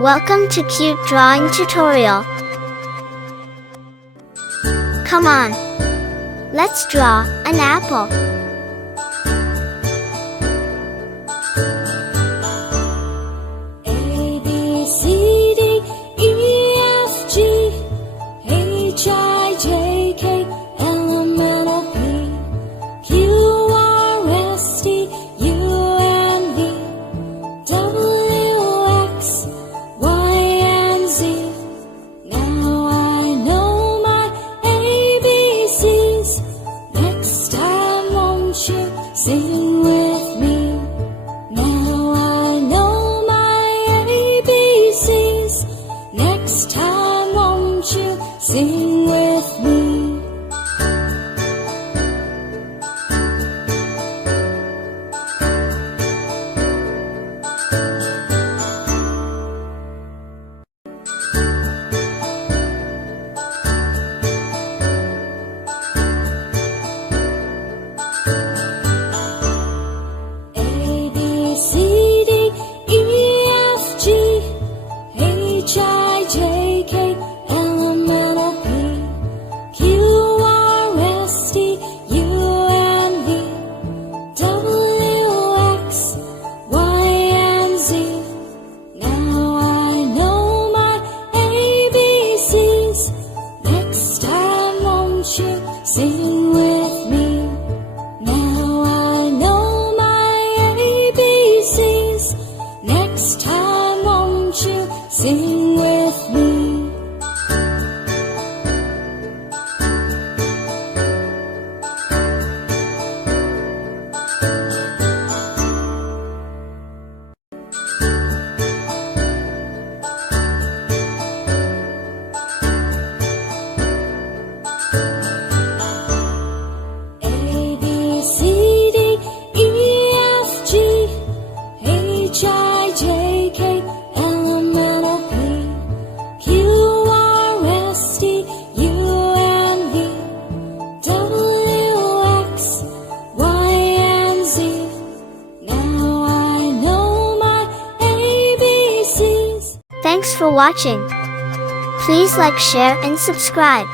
Welcome to Cute Drawing Tutorial. Come on, let's draw an apple. A, B, C, D, E, F, G, H, I, J, K, L, M, N, O, P, Q, R, S, T, U, and V, W, X, Y, and Z. Now I know my ABCs. Next time won't you sing with me? Now I know my ABCs. Next time won't you sing with me? A, B, C, D, E, F, G, H, I, J, K, L, M, N, O, P, Q, R, S, T, U, and V, W, X, Y, and Z. Now I know my ABCs. Next time won't you sing with me? Now I know my ABCs. Next time won't you sing with me? A, B, C, D, E, F, G, H, I, J, K, L, M, N, O, P, Q, R, S, T, U, and V, W, X, Y, and Z. Now I know my ABCs. Thanks for watching. Please like, share, and subscribe.